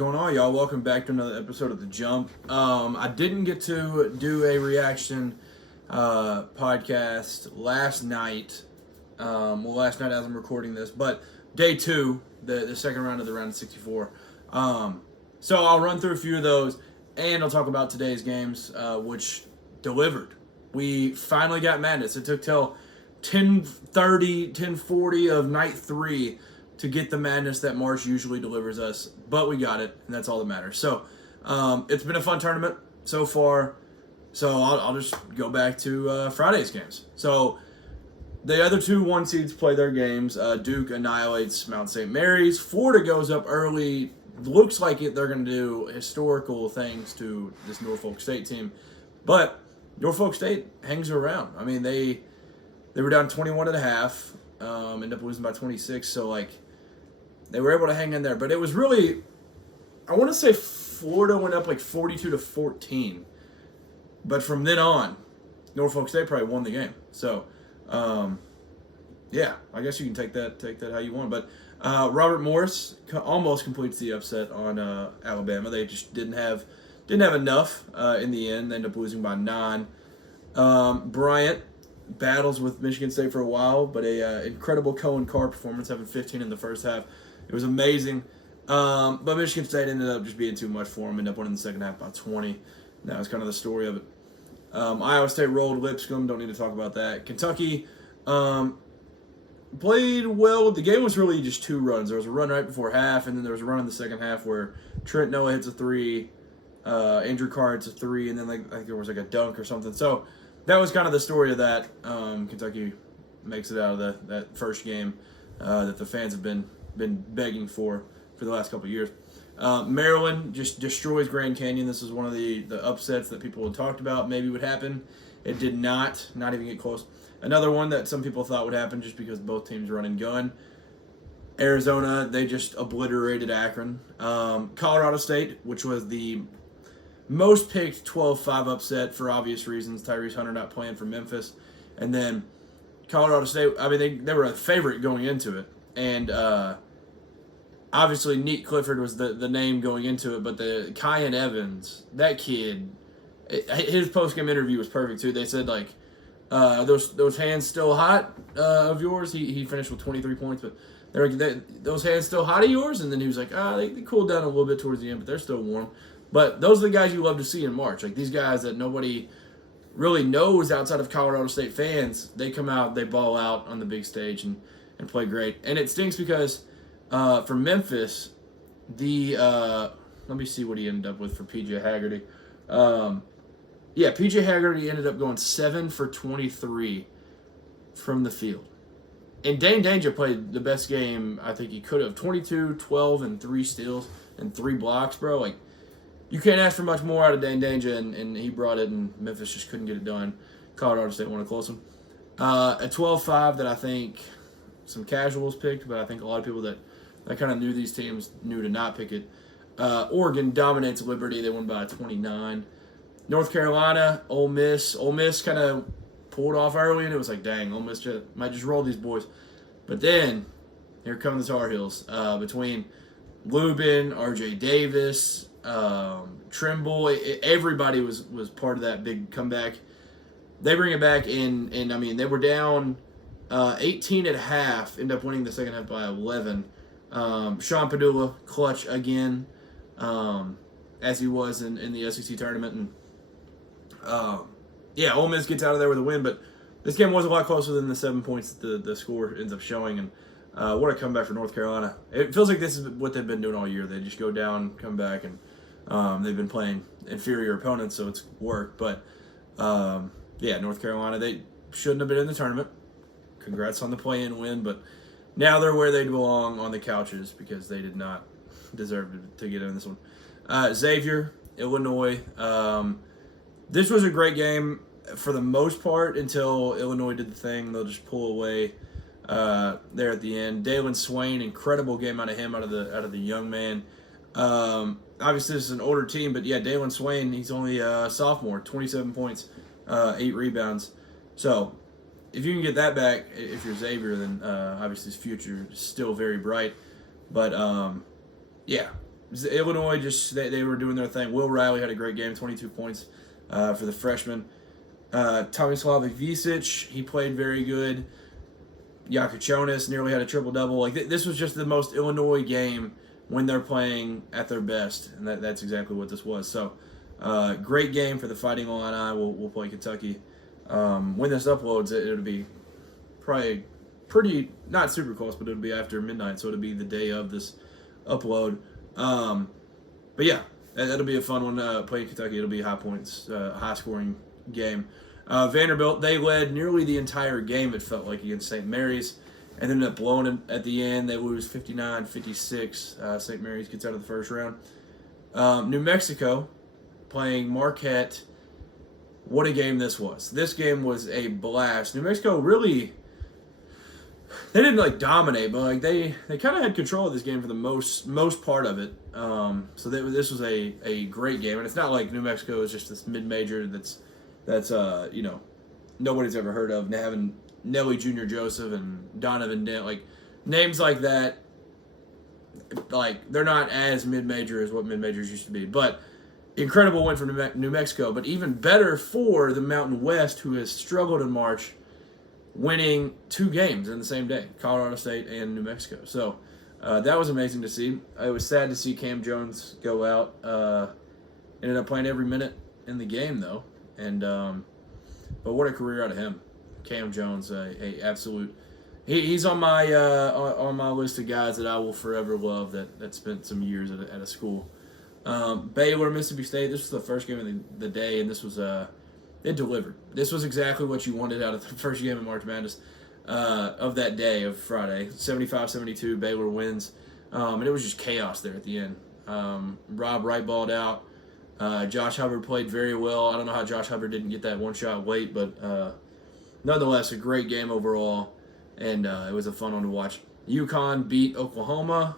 going on, y'all? Welcome back to another episode of The Jump. I didn't get to do a reaction podcast last night. Last night as I'm recording this, but day two, the second round of the round of 64. So I'll run through a few of those, and I'll talk about today's games, which delivered. We finally got madness. It took till 10:30, 10:40 of night 3 to get the madness that March usually delivers us, but we got it, and that's all that matters. So, it's been a fun tournament so far, so I'll just go back to Friday's games. So, the other two 1 seeds play their games. Duke annihilates Mount St. Mary's. Florida goes up early. Looks like they're going to do historical things to this Norfolk State team, but Norfolk State hangs around. I mean, they were down 21 at a half, ended up losing by 26, so, they were able to hang in there. But it was really, I want to say Florida went up 42-14. But from then on, Norfolk State probably won the game. So, yeah, I guess you can take that how you want. But Robert Morris almost completes the upset on Alabama. They just didn't have enough in the end. They ended up losing by 9. Bryant battles with Michigan State for a while, but a incredible Cohen Carr performance, having 15 in the first half. It was amazing. But Michigan State ended up just being too much for him. Ended up winning the second half by 20. That was kind of the story of it. Iowa State rolled Lipscomb. Don't need to talk about that. Kentucky played well. The game was really just 2 runs. There was a run right before half, and then there was a run in the second half where Trent Noah hits a 3, Andrew Carr hits a 3, and then I think there was a dunk or something. So that was kind of the story of that. Kentucky makes it out of that first game that the fans have been begging for the last couple of years. Maryland just destroys Grand Canyon. This is one of the upsets that people had talked about maybe would happen. It did not even get close. Another one that some people thought would happen just because both teams run and gun. Arizona, they just obliterated Akron. Colorado State, which was the most picked 12-5 upset for obvious reasons. Tyrese Hunter not playing for Memphis. And then Colorado State, I mean, they were a favorite going into it. And obviously, Neat Clifford was the name going into it, but the Kyan Evans, that kid, his post-game interview was perfect, too. They said, those hands still hot of yours? He finished with 23 points, but they're like, those hands still hot of yours? And then he was like, they cooled down a little bit towards the end, but they're still warm. But those are the guys you love to see in March. These guys that nobody really knows outside of Colorado State fans, they come out, they ball out on the big stage and play great. And it stinks because for Memphis, let me see what he ended up with for P.J. Haggerty. P.J. Haggerty ended up going 7 for 23 from the field. And Dane Danger played the best game I think he could have. 22, 12, and 3 steals and 3 blocks, bro. You can't ask for much more out of Dane Danger, and he brought it, and Memphis just couldn't get it done. Colorado State won a close one. A 12-5 that I think some casuals picked, but I think a lot of people that kind of knew these teams knew to not pick it. Oregon dominates Liberty. They won by 29. North Carolina, Ole Miss. Ole Miss kind of pulled off early, and it was like, dang, Ole Miss might just roll these boys. But then, here come the Tar Heels. Between Lubin, R.J. Davis, Trimble, everybody was part of that big comeback. They bring it back, and I mean, they were down 18 at half, end up winning the second half by 11. Sean Padula, clutch again, as he was in the SEC tournament. And Ole Miss gets out of there with a win, but this game was a lot closer than the 7 points that the score ends up showing. And what a comeback for North Carolina. It feels like this is what they've been doing all year. They just go down, come back, and they've been playing inferior opponents, so it's worked. But, North Carolina, they shouldn't have been in the tournament. Congrats on the play-in win, but now they're where they belong, on the couches, because they did not deserve to get in this one. Xavier, Illinois. This was a great game for the most part until Illinois did the thing. They'll just pull away there at the end. Dalen Swain, incredible game out of him, out of the young man. Obviously, this is an older team, but Dalen Swain, he's only a sophomore, 27 points, 8 rebounds. So if you can get that back, if you're Xavier, then obviously his future is still very bright. But Illinois just they were doing their thing. Will Riley had a great game, 22 points for the freshman. Tomislav Visic, he played very good. Yakuchonis nearly had a triple-double. Like this was just the most Illinois game when they're playing at their best, and that's exactly what this was. So, great game for the Fighting Illini. We'll play Kentucky. When this uploads, it'll be probably pretty, not super close, but it'll be after midnight, so it'll be the day of this upload. But yeah, that'll be a fun one. Playing Kentucky, it'll be high points, high-scoring game. Vanderbilt, they led nearly the entire game, it felt like, against St. Mary's, and ended up blowing it at the end. They lose 59-56. St. Mary's gets out of the first round. New Mexico playing Marquette. What a game this was. This game was a blast. New Mexico really, they didn't dominate, but they kind of had control of this game for the most part of it. So this was a great game, and it's not like New Mexico is just this mid-major that's nobody's ever heard of, having Nelly Jr. Joseph and Donovan Dent, names like that, they're not as mid-major as what mid-majors used to be. But incredible win for New Mexico, but even better for the Mountain West, who has struggled in March, winning 2 games in the same day, Colorado State and New Mexico. So that was amazing to see. It was sad to see Cam Jones go out. Ended up playing every minute in the game, though. And but what a career out of him, Cam Jones, a absolute. He's on my list of guys that I will forever love. That spent some years at a school. Baylor, Mississippi State. This was the first game of the day, and this was it delivered. This was exactly what you wanted out of the first game of March Madness of that day of Friday. 75-72, Baylor wins, and it was just chaos there at the end. Rob Wright balled out. Josh Hubbard played very well. I don't know how Josh Hubbard didn't get that one shot late, but nonetheless, a great game overall, and it was a fun one to watch. UConn beat Oklahoma.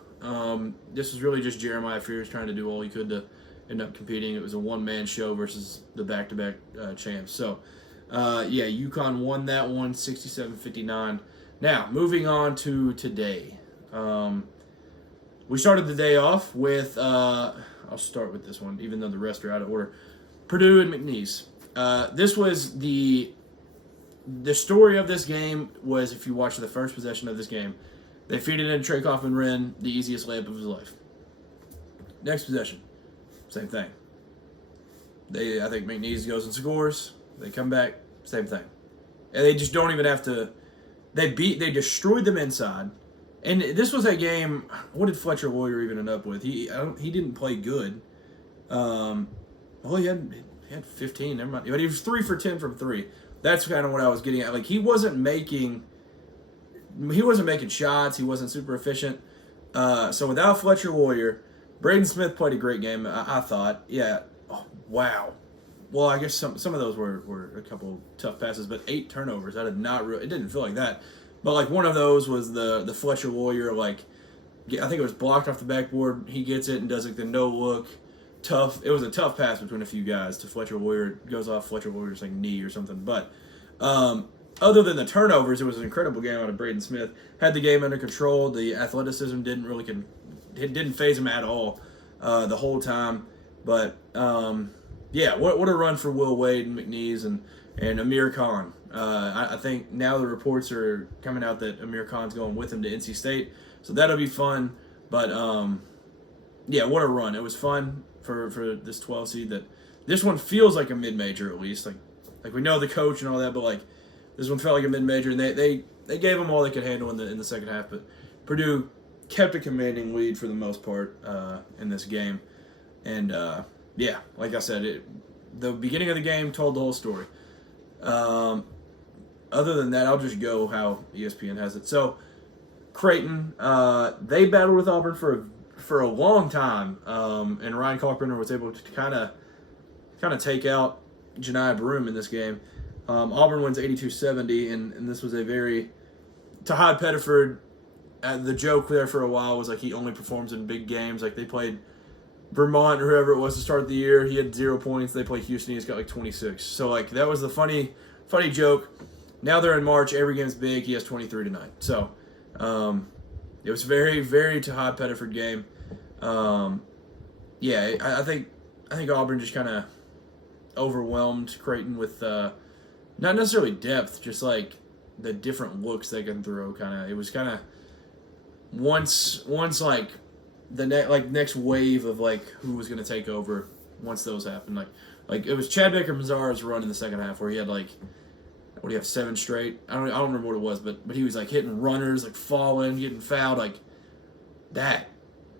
This was really just Jeremiah Fears trying to do all he could to end up competing. It was a one-man show versus the back-to-back champs. So, UConn won that one, 67-59. Now, moving on to today. We started the day off with... I'll start with this one, even though the rest are out of order. Purdue and McNeese's. This was the story of this game was, if you watch the first possession of this game, they feed it in Trey Kaufman-Renn, the easiest layup of his life. Next possession, same thing. I think McNeese goes and scores. They come back, same thing. And they just don't even have to. They destroyed them inside. And this was a game. What did Fletcher Loyer even end up with? He didn't play good. He had 15. Never mind. But he was 3 for 10 from 3. That's kind of what I was getting at. He wasn't making shots. He wasn't super efficient. So without Fletcher Loyer, Braden Smith played a great game. I thought. Yeah. Oh, wow. Well, I guess some of those were a couple tough passes, but 8 turnovers. I did not. It didn't feel like that. But one of those was the Fletcher Loyer, I think it was blocked off the backboard. He gets it and does the no look. Tough. It was a tough pass between a few guys to Fletcher Loyer. It goes off Fletcher Loyer's knee or something. But other than the turnovers, it was an incredible game out of Braden Smith. Had the game under control. The athleticism didn't faze him at all the whole time. But what a run for Will Wade and McNeese and Amir Khan. I think now the reports are coming out that Amir Khan's going with him to NC State, so that'll be fun. But what a run! It was fun for this 12 seed. That this one feels like a mid-major at least. Like we know the coach and all that, but this one felt like a mid-major, and they gave them all they could handle in the second half. But Purdue kept a commanding lead for the most part in this game, and like I said, the beginning of the game told the whole story. Other than that, I'll just go how ESPN has it. So, Creighton, they battled with Auburn for a long time, and Ryan Carpenter was able to kind of take out Janai Broome in this game. Auburn wins 82-70, and this was a very Tahad Pettiford. The joke there for a while was he only performs in big games. They played Vermont or whoever it was to start the year. He had 0 points. They played Houston. He's got 26. So that was the funny joke. Now they're in March. Every game's big. He has 23 tonight. So it was very, very Tahad Pettiford game. yeah, I think Auburn just kind of overwhelmed Creighton with not necessarily depth, just like the different looks they can throw. It was kind of once like the next wave of like who was going to take over once those happened. Like it was Chad Baker Mazara's run in the second half where he had like, what do you have, 7 straight? I don't remember what it was, but he was like hitting runners, like falling, getting fouled. Like that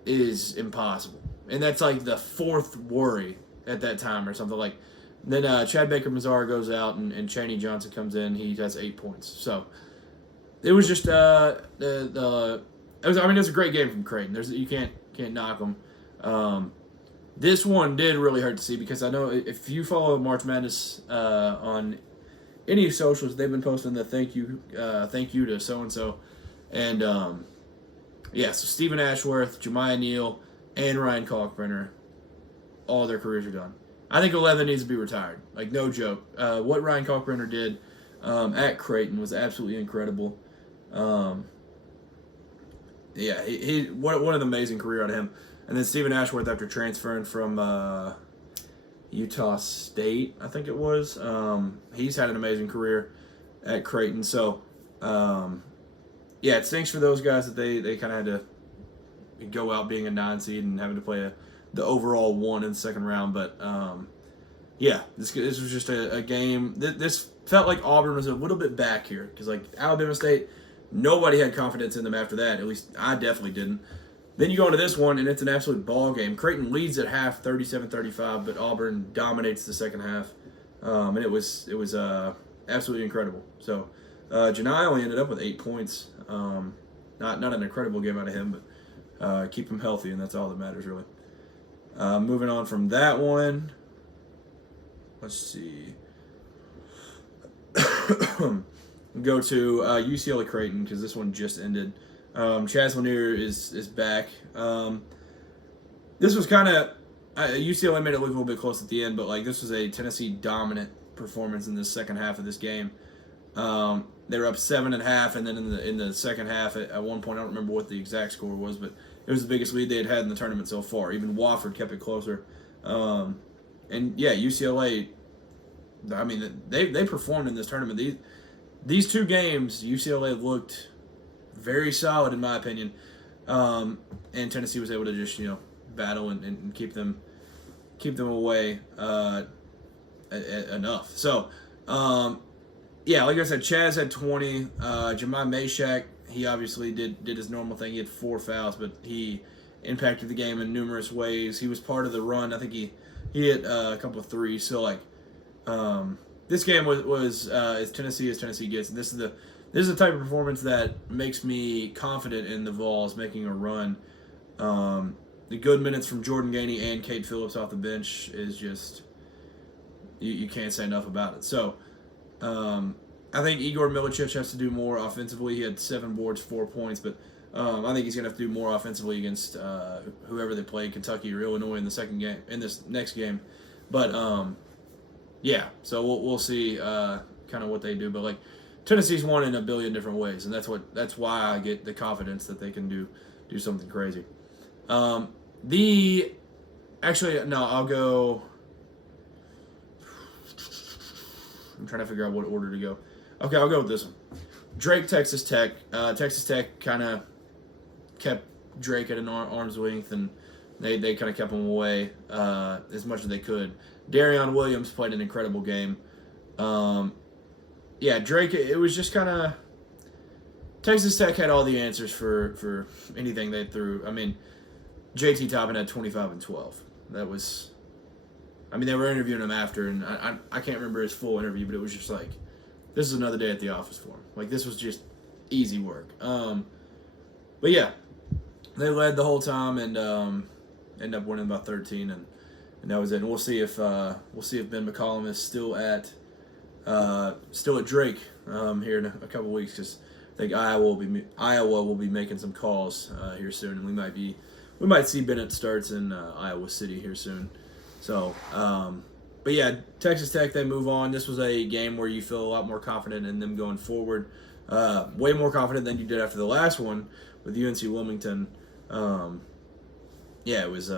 is impossible, and that's like the 4th worry at that time or something. Like then Chad Baker Mazara goes out and Chaney Johnson comes in. He has 8 points. So it was just it was a great game from Creighton. You can't knock them. This one did really hurt to see because I know if you follow March Madness on any socials, they've been posting the thank you to so and so, and so Stephen Ashworth, Jemiah Neal, and Ryan Kalkbrenner, all their careers are done. I think 11 needs to be retired. Like, no joke. What Ryan Kalkbrenner did at Creighton was absolutely incredible. What an amazing career out of him. And then Stephen Ashworth, after transferring from Utah State, I think it was, he's had an amazing career at Creighton. So, it stinks for those guys that they kind of had to go out being a 9 seed and having to play the overall 1 in the second round. But, this was just a game. This felt like Auburn was a little bit back here because, like, Alabama State, nobody had confidence in them after that. At least I definitely didn't. Then you go into this one, and it's an absolute ball game. Creighton leads at half, 37-35, but Auburn dominates the second half, and it was absolutely incredible. So, Janai only ended up with 8 points. Not an incredible game out of him, but keep him healthy, and that's all that matters, really. Moving on from that one, let's see. Go to UCLA Creighton because this one just ended. Chaz Lanier is back. This was kind of UCLA made it look a little bit close at the end, but like this was a Tennessee dominant performance in the second half of this game. They were up 7.5, and then in the second half at one point I don't remember what the exact score was, but it was the biggest lead they had in the tournament so far. Even Wofford kept it closer. UCLA. I mean, they performed in this tournament. These 2 games, UCLA looked very solid in my opinion, and Tennessee was able to just battle and keep them away enough. So like I said, Chaz had 20. Jemai Meshack, he obviously did his normal thing. He had 4 fouls, but he impacted the game in numerous ways. He was part of the run. I think he hit a couple of threes. So this game was as Tennessee gets, and this is the type of performance that makes me confident in the Vols making a run. The good minutes from Jordan Gainey and Kate Phillips off the bench is just you can't say enough about it. So I think Igor Milicic has to do more offensively. He had 7 boards, 4 points, but I think he's going to have to do more offensively against whoever they play, Kentucky or Illinois in this next game. But so we'll see kind of what they do. But like Tennessee's won in a billion different ways, and that's why I get the confidence that they can do something crazy. I'll go. I'm trying to figure out what order to go. Okay, I'll go with this one. Drake, Texas Tech. Texas Tech kind of kept Drake at an arm's length, and they kind of kept him away as much as they could. Darion Williams played an incredible game. Drake, it was just kind of Texas Tech had all the answers for anything they threw. I mean, JT Toppin had 25 and 12. That was, they were interviewing him after, and I can't remember his full interview, but it was just like, this is another day at the office for him. Like, this was just easy work. They led the whole time and ended up winning by 13, and that was it. And we'll see if Ben McCollum is still at Drake here in a couple weeks, because I think Iowa will be making some calls here soon, and we might see Bennett starts in Iowa City here soon. So, Texas Tech, they move on. This was a game where you feel a lot more confident in them going forward. Way more confident than you did after the last one with UNC Wilmington. It was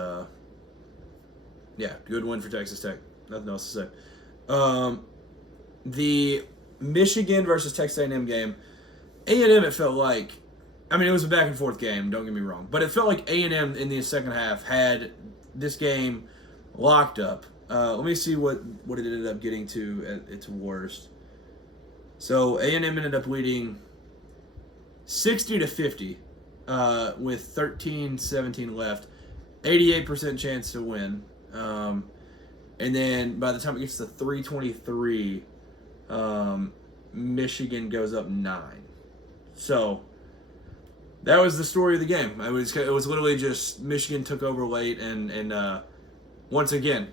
Yeah, good win for Texas Tech. Nothing else to say. The Michigan versus Texas A&M game, A&M, it felt like, I mean, it was a back and forth game, don't get me wrong, but it felt like A&M in the second half had this game locked up. Let me see what it ended up getting to at its worst. So A&M ended up leading 60-50 with 13-17 left, 88% chance to win. And then by the time it gets to 3:23, Michigan goes up 9. So that was the story of the game. It was literally just Michigan took over late, and once again,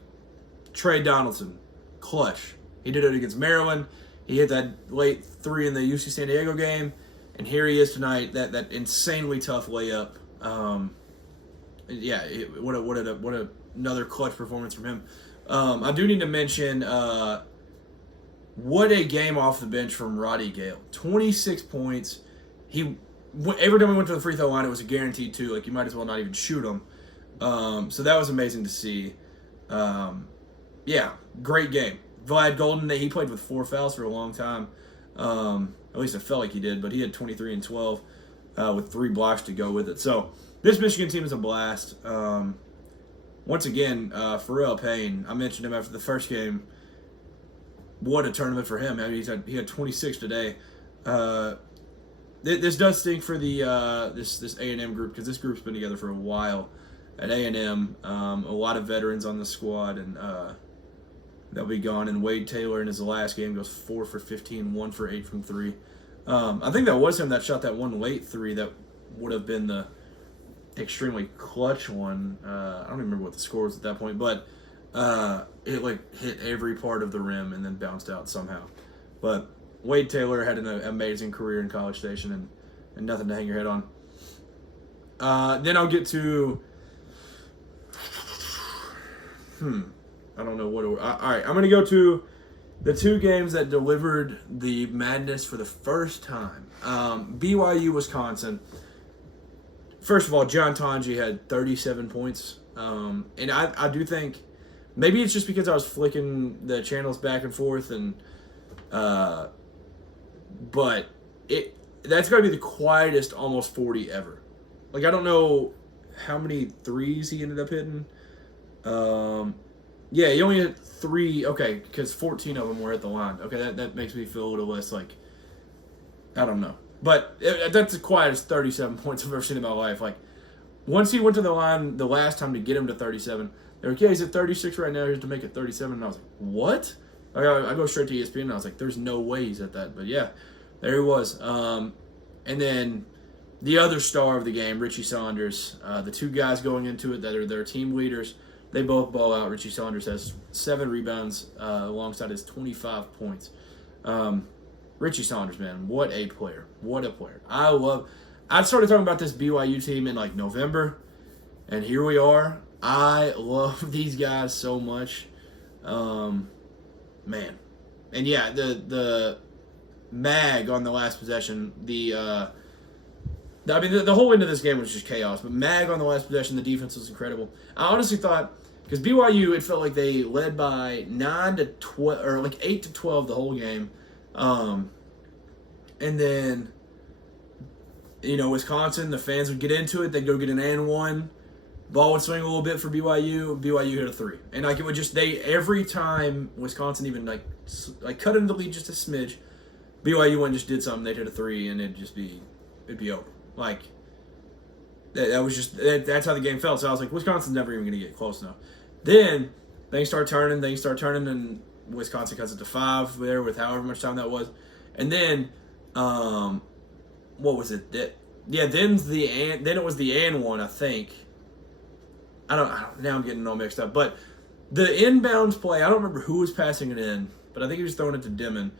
Trey Donaldson, clutch. He did it against Maryland. He hit that late 3 in the UC San Diego game, and here he is tonight. That insanely tough layup. What another clutch performance from him. I do need to mention what a game off the bench from Roddy Gale. 26 points. Every time we went to the free throw line, it was a guaranteed 2. Like, you might as well not even shoot him. So that was amazing to see. Great game. Vlad Golden, he played with 4 fouls for a long time. At least it felt like he did, but he had 23 and 12 with 3 blocks to go with it. So this Michigan team is a blast. Once again, Pharrell Payne, I mentioned him after the first game. What a tournament for him. I mean, he had 26 today. This does stink for the this A&M group, because this group's been together for a while at A&M. A lot of veterans on the squad, and they'll be gone. And Wade Taylor in his last game goes 4 for 15, 1 for 8 from 3. I think that was him that shot that one late 3 that would have been the extremely clutch one. I don't even remember what the score was at that point, but it hit every part of the rim and then bounced out somehow. But Wade Taylor had an amazing career in College Station, and nothing to hang your head on. Then I'll get to I don't know what. All right, I'm going to go to the 2 games that delivered the madness for the first time. BYU, Wisconsin. First of all, John Tonji had 37 points. And I do think maybe it's just because I was flicking the channels back and forth, and but that's got to be the quietest almost 40 ever. Like, I don't know how many threes he ended up hitting. Yeah, he only hit 3. Okay, because 14 of them were at the line. Okay, that makes me feel a little less like, I don't know. But that's the quietest 37 points I've ever seen in my life. Like, once he went to the line the last time to get him to 37, they're like, yeah, he's at 36 right now. Here's to make it 37. And I was like, what? I go straight to ESPN, and I was like, there's no way he's at that. But yeah, there he was. And then the other star of the game, Richie Saunders. The 2 guys going into it that are their team leaders, they both ball out. Richie Saunders has 7 rebounds alongside his 25 points. Richie Saunders, man, what a player. What a player. I started talking about this BYU team in like November, and here we are. I love these guys so much. Man. And yeah, the mag on the last possession, the whole end of this game was just chaos, but mag on the last possession, the defense was incredible. I honestly thought, because BYU, it felt like they led by 9 to 12, or like 8 to 12 the whole game. And then, Wisconsin, the fans would get into it. They'd go get an and one. Ball would swing a little bit for BYU. BYU hit a 3. And it would just, every time Wisconsin even cut into the lead just a smidge, BYU went and just did something. They'd hit a 3, and it'd be over. That's how the game felt. So I was like, Wisconsin's never even going to get close enough. Then things start turning, and Wisconsin cuts it to 5 there with however much time that was. And then, what was it? Then it was the and one, I think. I don't. Now I'm getting all mixed up. But the inbounds play, I don't remember who was passing it in, but I think he was throwing it to Dimon.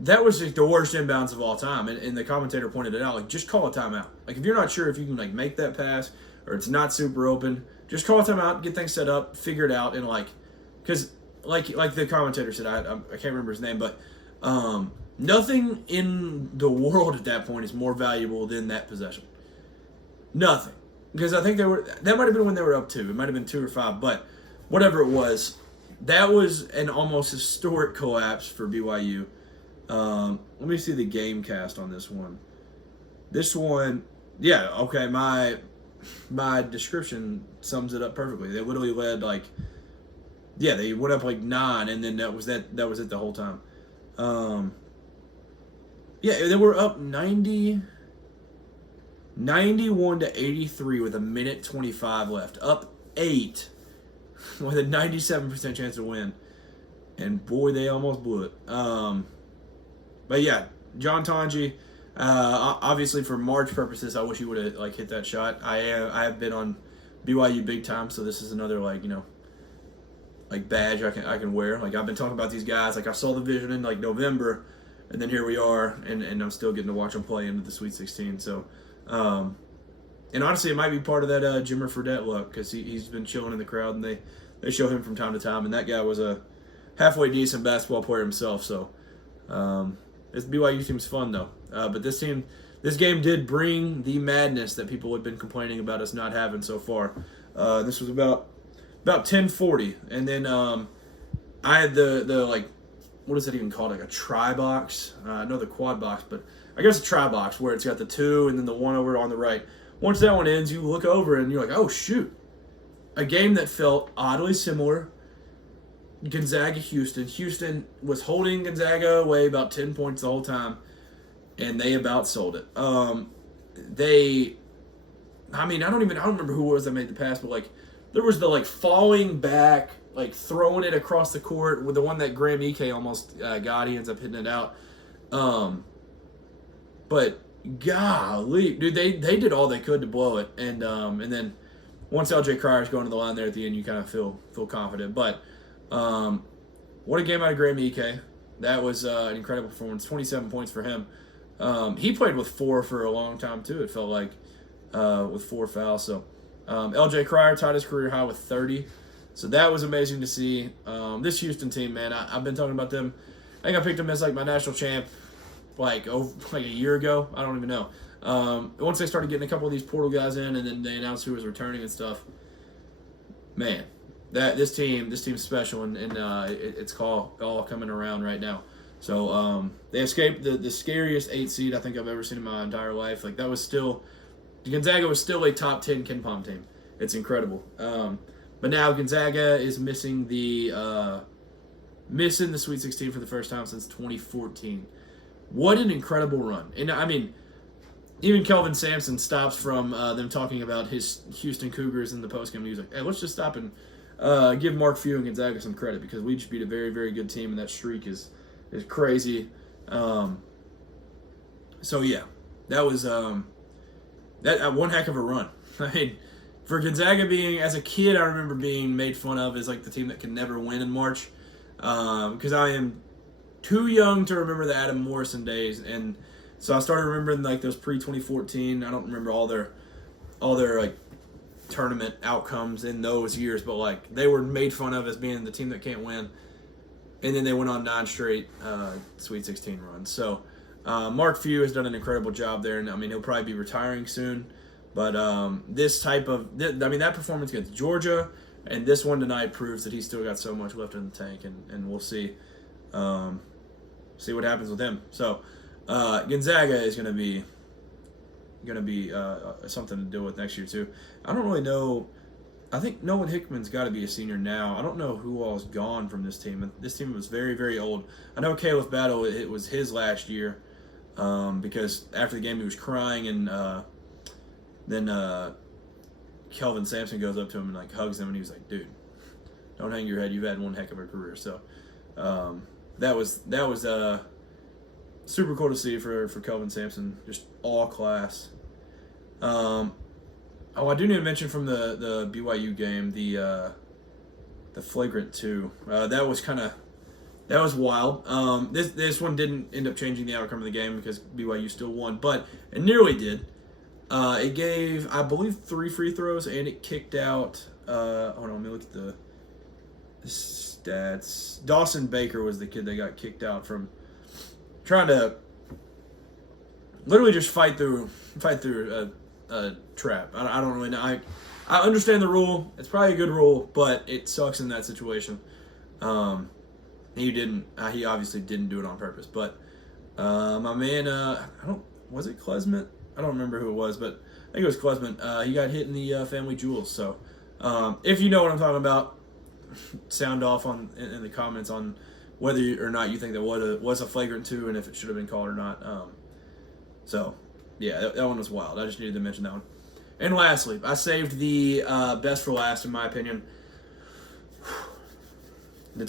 That was the worst inbounds of all time, and the commentator pointed it out. Just call a timeout. If you're not sure if you can make that pass or it's not super open, just call a timeout, get things set up, figure it out, and because like the commentator said, I can't remember his name, but nothing in the world at that point is more valuable than that possession. Nothing, because I think that might have been when they were up 2. It might have been 2 or 5, but whatever it was. That was an almost historic collapse for BYU. Let me see the game cast on this one. This one, yeah, okay. My description sums it up perfectly. They literally led they went up 9, and then that was it the whole time. They were up 91 to 83 with a minute 25 left. Up 8 with a 97% chance to win. And boy, they almost blew it. But yeah, John Tonji, obviously for March purposes, I wish he would have hit that shot. I have been on BYU big time, so this is another badge I can wear. I've been talking about these guys. I saw the vision in November, and then here we are, and I'm still getting to watch them play into the Sweet 16. So, and honestly, it might be part of that Jimmer Fredette look, because he's been chilling in the crowd, and they show him from time to time, and that guy was a halfway decent basketball player himself. So, this BYU team's fun though. But this game did bring the madness that people had been complaining about us not having so far. This was about 10:40, and then I had the what is it even called? A tri box? I know the quad box, but I guess a tri box where it's got the 2 and then the 1 over on the right. Once that one ends, you look over and you're like, oh shoot, a game that felt oddly similar. Gonzaga-Houston. Houston was holding Gonzaga away about 10 points the whole time, and they about sold it. I don't remember who it was that made the pass, but there was the falling back, throwing it across the court with the one that Graham Ike almost got. He ends up hitting it out. But golly, dude, they did all they could to blow it, and then once LJ Cryer's going to the line there at the end, you kind of feel confident. But what a game out of Graham Ike. That was an incredible performance. 27 points for him. He played with 4 for a long time too. It felt like with 4 fouls. So LJ Cryer tied his career high with 30. So that was amazing to see. This Houston team, man, I've been talking about them. I think I picked them as my national champ a year ago. I don't even know. Once they started getting a couple of these portal guys in, and then they announced who was returning and stuff, man, this team's special, and it's all coming around right now. So they escaped the scariest 8 seed I think I've ever seen in my entire life. Gonzaga was still a top 10 KenPom team. It's incredible. But now Gonzaga is missing the Sweet 16 for the first time since 2014. What an incredible run. And I mean, even Kelvin Sampson stops from them talking about his Houston Cougars in the postgame. He was like, hey, let's just stop and give Mark Few and Gonzaga some credit, because we just beat a very, very good team, and that streak is crazy. So yeah, that was that one heck of a run. I mean, for Gonzaga as a kid, I remember being made fun of as the team that can never win in March, because I am too young to remember the Adam Morrison days, and so I started remembering those pre-2014. I don't remember all their tournament outcomes in those years, but they were made fun of as being the team that can't win, and then they went on 9 straight Sweet 16 runs. So Mark Few has done an incredible job there, and I mean he'll probably be retiring soon. But that performance against Georgia and this one tonight proves that he's still got so much left in the tank, and we'll see what happens with him. So Gonzaga is going to be something to deal with next year too. I don't really know. I think Nolan Hickman's got to be a senior now. I don't know who all's gone from this team. This team was very, very old. I know Caleb Battle, it was his last year, because after the game he was crying, and then Kelvin Sampson goes up to him and hugs him, and he was like, dude, don't hang your head. You've had one heck of a career. So that was super cool to see for Kelvin Sampson. Just all class. I do need to mention from the BYU game the flagrant 2. That was wild. This one didn't end up changing the outcome of the game because BYU still won, but it nearly did. It gave, I believe, 3 free throws, and it kicked out. Hold on, let me look at the stats. Dawson Baker was the kid that got kicked out from trying to literally just fight through a trap. I don't really know. I understand the rule. It's probably a good rule, but it sucks in that situation. He obviously didn't do it on purpose, but my man, was it Klesmet? I don't remember who it was, but I think it was Klesmet. He got hit in the family jewels. So, if you know what I'm talking about, sound off in the comments on whether or not you think that was a flagrant 2 and if it should have been called or not. So, yeah, that one was wild. I just needed to mention that one. And lastly, I saved the best for last, in my opinion. The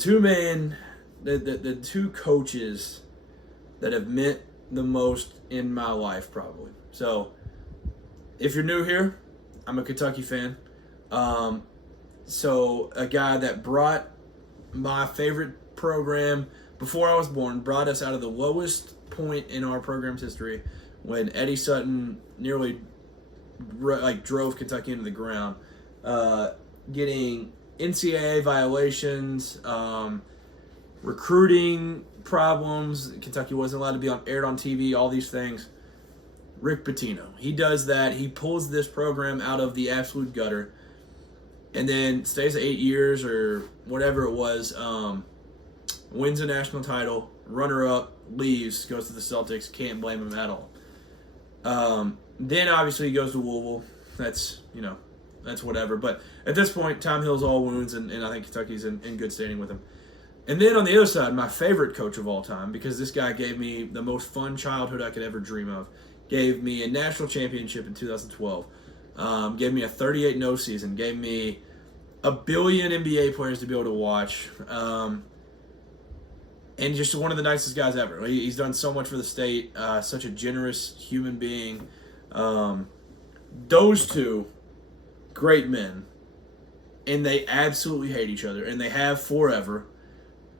two coaches that have meant the most in my life, probably. So, if you're new here, I'm a Kentucky fan. So, a guy that brought my favorite program before I was born, brought us out of the lowest point in our program's history when Eddie Sutton nearly drove Kentucky into the ground, getting NCAA violations, recruiting problems. Kentucky wasn't allowed to be aired on TV, all these things. Rick Pitino. He does that. He pulls this program out of the absolute gutter and then stays 8 years or whatever it was, wins a national title, runner-up, leaves, goes to the Celtics. Can't blame him at all. Then obviously he goes to Louisville. That's whatever. But at this point, Tom heals all wounds, and I think Kentucky's in good standing with him. And then on the other side, my favorite coach of all time, because this guy gave me the most fun childhood I could ever dream of, gave me a national championship in 2012, gave me a 38-0 season, gave me a billion NBA players to be able to watch, and just one of the nicest guys ever. He's done so much for the state, such a generous human being. Those two, great men, and they absolutely hate each other, and they have forever.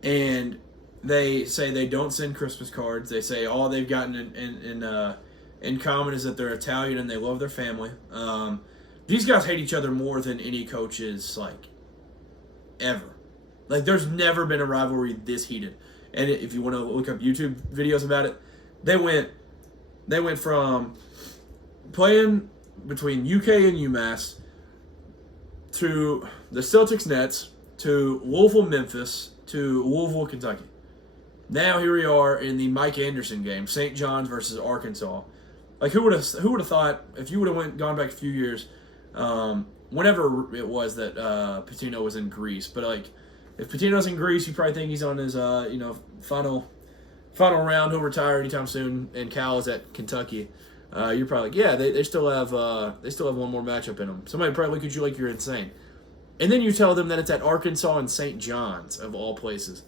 And they say they don't send Christmas cards. They say all they've gotten in common is that they're Italian and they love their family. These guys hate each other more than any coaches, ever. There's never been a rivalry this heated. And if you want to look up YouTube videos about it, they went from playing between UK and UMass to the Celtics Nets to Louisville Memphis to Louisville Kentucky. Now here we are in the Mike Anderson game, St. John's versus Arkansas. Who would have thought, if you would have gone back a few years, whenever it was that Pitino was in Greece, but if Pitino's in Greece, you probably think he's on his final round. He'll retire anytime soon, and Cal is at Kentucky. You're probably they still have one more matchup in them. Somebody probably look at you like you're insane, and then you tell them that it's at Arkansas and St. John's of all places.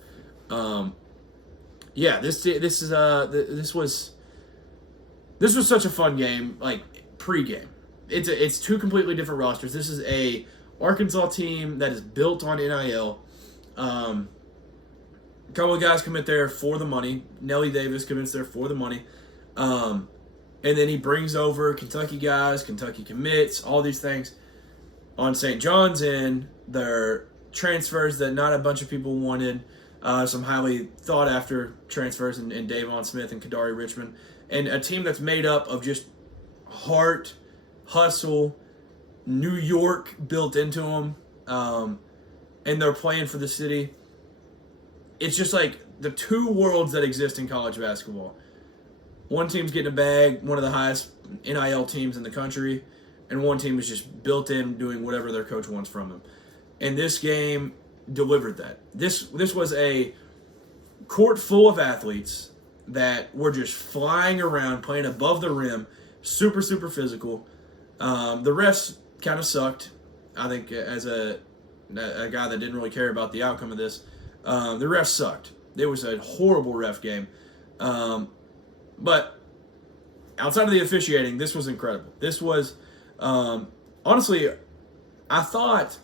This was such a fun game, pre-game. It's two completely different rosters. This is a Arkansas team that is built on NIL. A couple of guys commit there for the money. Nelly Davis commits there for the money. And then he brings over Kentucky guys, Kentucky commits, all these things. On St. John's end, they're transfers that not a bunch of people wanted. Some highly thought-after transfers in Davon Smith and Kadari Richmond. And a team that's made up of just heart, hustle, New York built into them. And they're playing for the city. It's just the two worlds that exist in college basketball. One team's getting a bag, one of the highest NIL teams in the country, and one team is just built in doing whatever their coach wants from them. And this game delivered that. This was a court full of athletes that were just flying around, playing above the rim, super, super physical. The refs kind of sucked, I think, as a guy that didn't really care about the outcome of this. The refs sucked. It was a horrible ref game. But outside of the officiating, this was incredible. This was, honestly, I thought,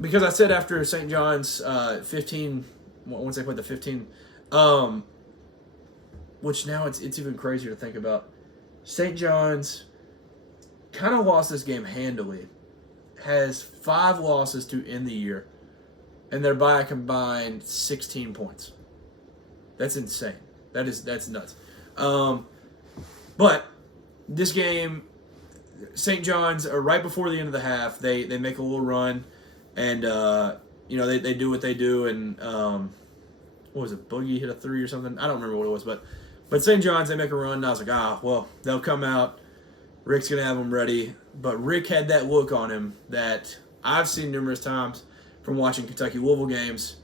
because I said after St. John's 15, once they played the 15, which now it's even crazier to think about. St. John's kind of lost this game handily, has 5 losses to end the year, and they're by a combined 16 points. That's insane. That's nuts. But this game, St. John's, right before the end of the half, they make a little run, and they do what they do, and what was it? Boogie hit a 3 or something. I don't remember what it was, but St. John's, they make a run, and I was like, well, they'll come out. Rick's gonna have them ready, but Rick had that look on him that I've seen numerous times from watching Kentucky Louisville games.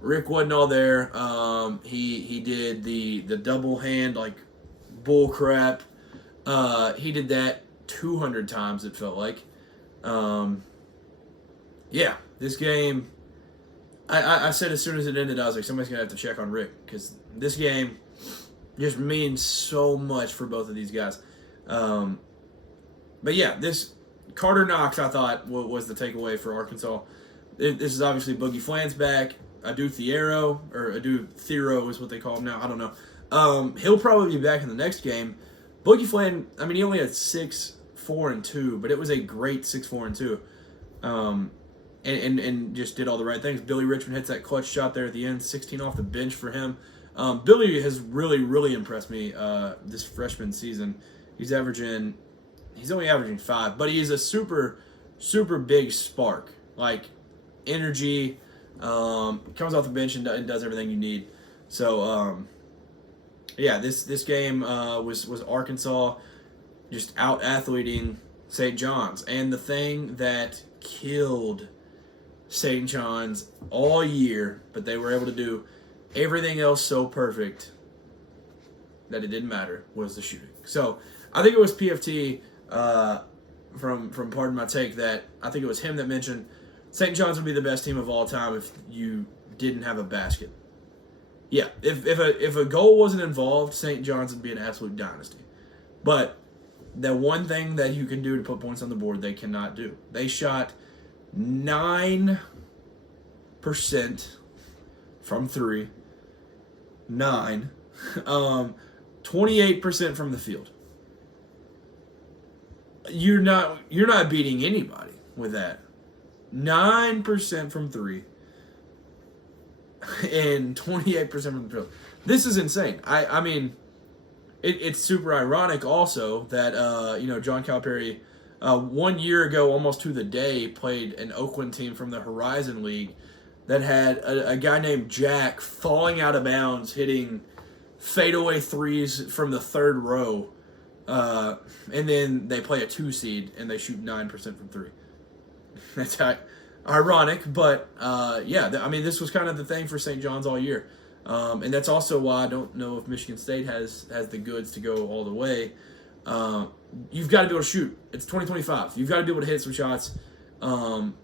Rick wasn't all there. He did the double hand like bull crap. He did that 200 times, it felt like. This game, I said as soon as it ended, I was like, somebody's going to have to check on Rick, because this game just means so much for both of these guys. This Carter Knox, I thought, was the takeaway for Arkansas. This is obviously Boogie Flan's back. Adu Thero is what they call him now. I don't know. He'll probably be back in the next game. Boogie Flan, I mean, he only had 6-4-2, but it was a great 6-4-2. And just did all the right things. Billy Richmond hits that clutch shot there at the end, 16 off the bench for him. Billy has really, really impressed me this freshman season. He's only averaging 5, but he's a super, super big spark. Like, energy, comes off the bench and does everything you need. So, this game was Arkansas just out-athleting St. John's. And the thing that killed St. John's all year, but they were able to do everything else so perfect that it didn't matter, was the shooting. So, I think it was PFT, from Pardon My Take, that I think it was him that mentioned St. John's would be the best team of all time if you didn't have a basket. Yeah, if a goal wasn't involved, St. John's would be an absolute dynasty. But the one thing that you can do to put points on the board, they cannot do. They shot 9% from 3. 9. 28% from the field. You're not beating anybody with that. 9% from 3 and 28% from the field. This is insane. I mean, it's super ironic also that John Calipari 1 year ago, almost to the day, played an Oakland team from the Horizon League that had a guy named Jack falling out of bounds, hitting fadeaway threes from the third row. And then they play a 2 seed and they shoot 9% from 3. That's ironic, but this was kind of the thing for St. John's all year. And that's also why I don't know if Michigan State has the goods to go all the way. You've got to be able to shoot. It's 2025. You've got to be able to hit some shots. And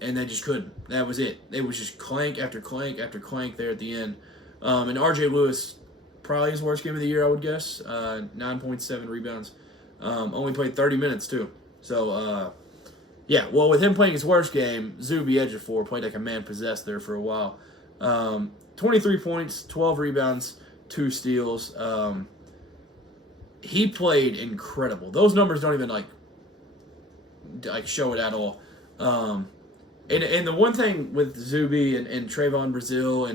they just couldn't. That was it. It was just clank after clank after clank there at the end. And R.J. Lewis, probably his worst game of the year, I would guess. 9.7 rebounds. Only played 30 minutes, too. So, with him playing his worst game, Zuby Ejiofor played like a man possessed there for a while. 23 points, 12 rebounds, 2 steals. He played incredible. Those numbers don't even like show it at all. And the one thing with Zuby and Trevon Brazile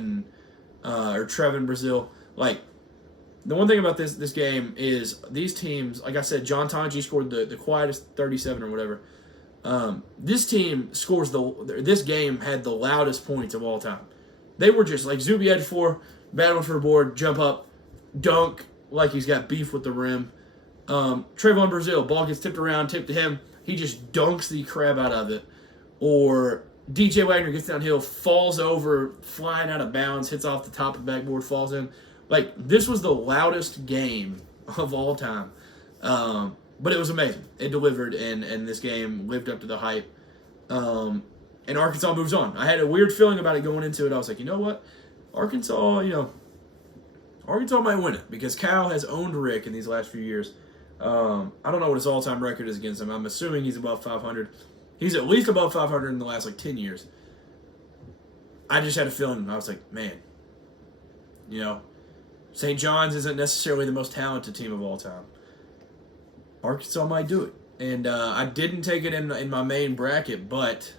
or Trevin Brazile, like, the one thing about this game is these teams, like I said, John Tonji scored the quietest 37 or whatever. This team this game had the loudest points of all time. They were just like Zuby Ejiofor, battling for a board, jump up, dunk like he's got beef with the rim. Trevon Brazile, ball gets tipped around, tipped to him, he just dunks the crap out of it. Or DJ Wagner gets downhill, falls over, flying out of bounds, hits off the top of the backboard, falls in. Like, this was the loudest game of all time. But it was amazing. It delivered, and this game lived up to the hype. And Arkansas moves on. I had a weird feeling about it going into it. I was like, you know what? Arkansas might win it because Cal has owned Rick in these last few years. I don't know what his all-time record is against him. I'm assuming he's above 500. He's at least above 500 in the last, 10 years. I just had a feeling. I was like, man, St. John's isn't necessarily the most talented team of all time. Arkansas might do it. And I didn't take it in my main bracket, but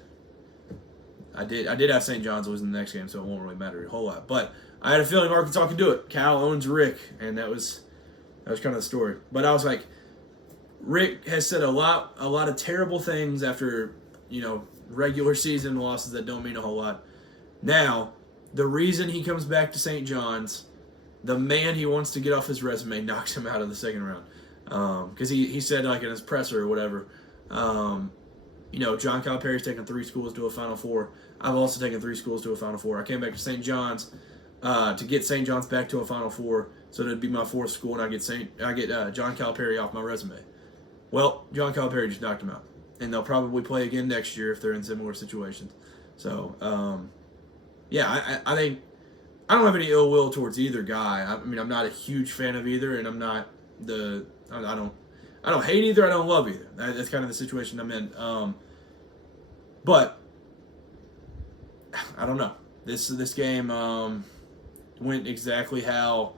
I did have St. John's losing the next game, so it won't really matter a whole lot. But I had a feeling Arkansas could do it. Cal owns Rick, and that was kind of the story. But I was like, Rick has said a lot of terrible things after, regular season losses that don't mean a whole lot. Now, the reason he comes back to St. John's, the man he wants to get off his resume knocks him out of the second round. Because he said, like, in his presser or whatever, John Calipari's taken 3 schools to a Final Four. I've also taken 3 schools to a Final Four. I came back to St. John's to get St. John's back to a Final Four, so that'd be my 4th school, and I get John Calipari off my resume. Well, John Calipari just knocked him out, and they'll probably play again next year if they're in similar situations. So, I think I don't have any ill will towards either guy. I mean, I'm not a huge fan of either, and I'm not I don't hate either. I don't love either. That's kind of the situation I'm in. But I don't know. This game went exactly how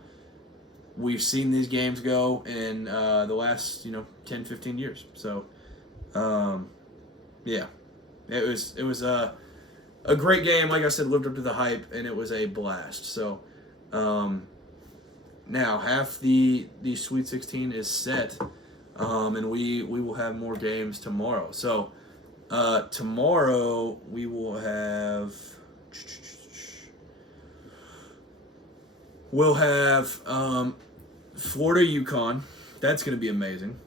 we've seen these games go in the last 10, 15 years. So it was a great game. Like I said, lived up to the hype, and it was a blast. So now half the Sweet 16 is set, and we will have more games tomorrow. So tomorrow we will have Florida UConn. That's going to be amazing.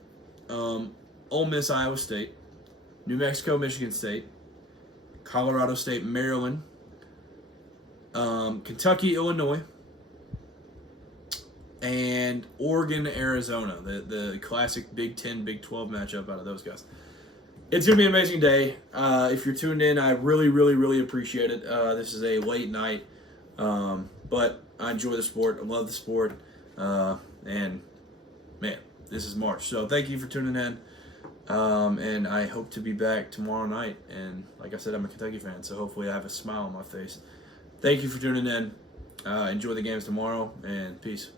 Ole Miss Iowa State, New Mexico Michigan State, Colorado State Maryland, Kentucky Illinois, and Oregon Arizona. The classic Big 10 Big 12 matchup out of those guys. It's going to be an amazing day. If you're tuned in, I really, really, really appreciate it. This is a late night, but I enjoy the sport. I love the sport. And, man, this is March. So thank you for tuning in. And I hope to be back tomorrow night. And like I said, I'm a Kentucky fan, so hopefully I have a smile on my face. Thank you for tuning in. Enjoy the games tomorrow, and peace.